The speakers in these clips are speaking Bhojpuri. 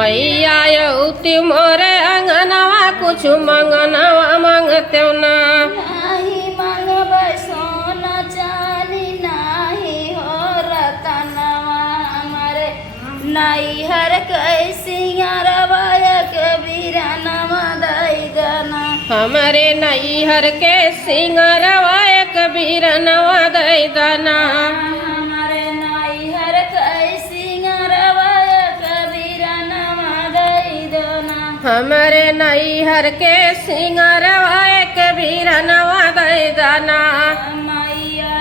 मैया औती मोरे अंगनवा कुछ मंगनवा मांगते ना। नाही मांगबै सोना चांदी नाही हो रतनवा हमारे नैहर कैसियरवा के बीरनवा दई दना। हमारे नैहर के सिंगरवा एक बीरनवा दई दना। हमारे नैहर कैसियरवा के बीरनवा दई दना। हमारे नैहर के सिंगरवा एक बीरनवा दई दना। मैया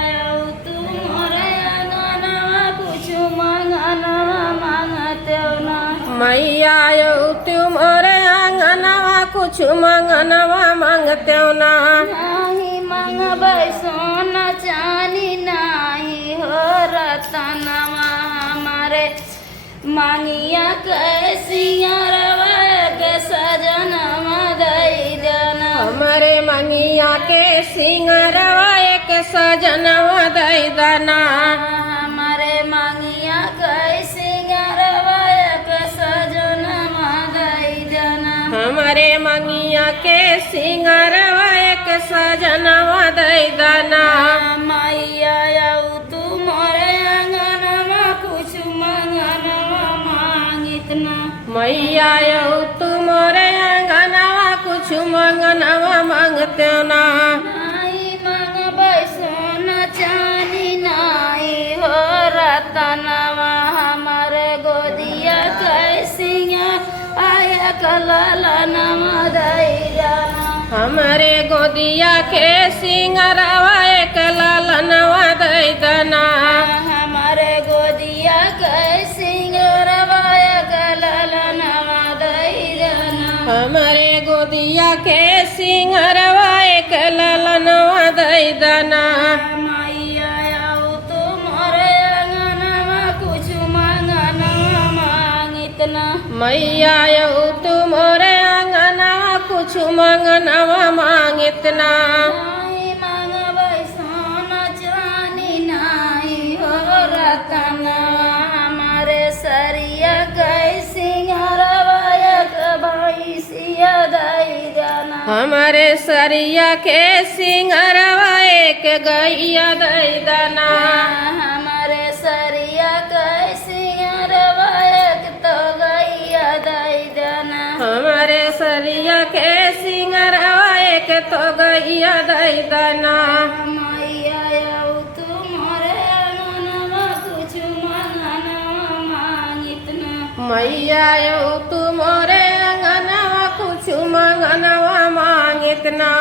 तू मोरे अंगनवा कुछ मंगनवा मांगते ना। मैया औती मोरे अंगनवा कुछ मंगनवा मांगते ना। नाही मांगबै सोना चांदी नाही हो रतनवा हमारे मांगिया कैसियरवा के सजनवा दई दना। हमारे मंगिया के सिंगरवा एक सजनवा दई दना। हमारे मांगिया कैसियरवा के सजनवा दई दना। हमारे मंगिया के सिंगरवा एक सजनवा दई दना। मैया तू मोरे अंगनवा कुछ मंगनवा मांगित ना। मैया औतु मोरे अंगनवा कुछ मंगनवा मांगते ना। नाही मांगबै सोना चांदी नाही हो रतनवा हमारे गोदिया कैसिया आया कललनवा दई दना। हमारे गोदिया के सिंगरवा एक लालनवा दई दना। हमारे गोदिया कैसियरवा के ललनवा दई दना। हमारे गोदिया के सिंगरवा एक लालनवा दई दना। मैया तू मोरे अंगनवा कुछ मंगनवा मांगित ना। मैया औतु मोरे अंगनवा कुछ मंगनवा मांगित ना। नाही मांगबै सोना चांदी नाही हो रतनवा हमारे सरिया कैसियरवा के भैंसिया दई दना। हमारे सरिया के सिंगरवा एक गैया दई दना। हमारे सरिया कैसियरवा एक तो गैया दई दना। हमारे सरिया के सिंगरवा एक तो गैया दई दना। मैया तू मोरे अंगनवा कुछ मंगनवा मांगित ना। मैया औतु मोरे अंगनवा कुछ मंगनवा मांगित ना।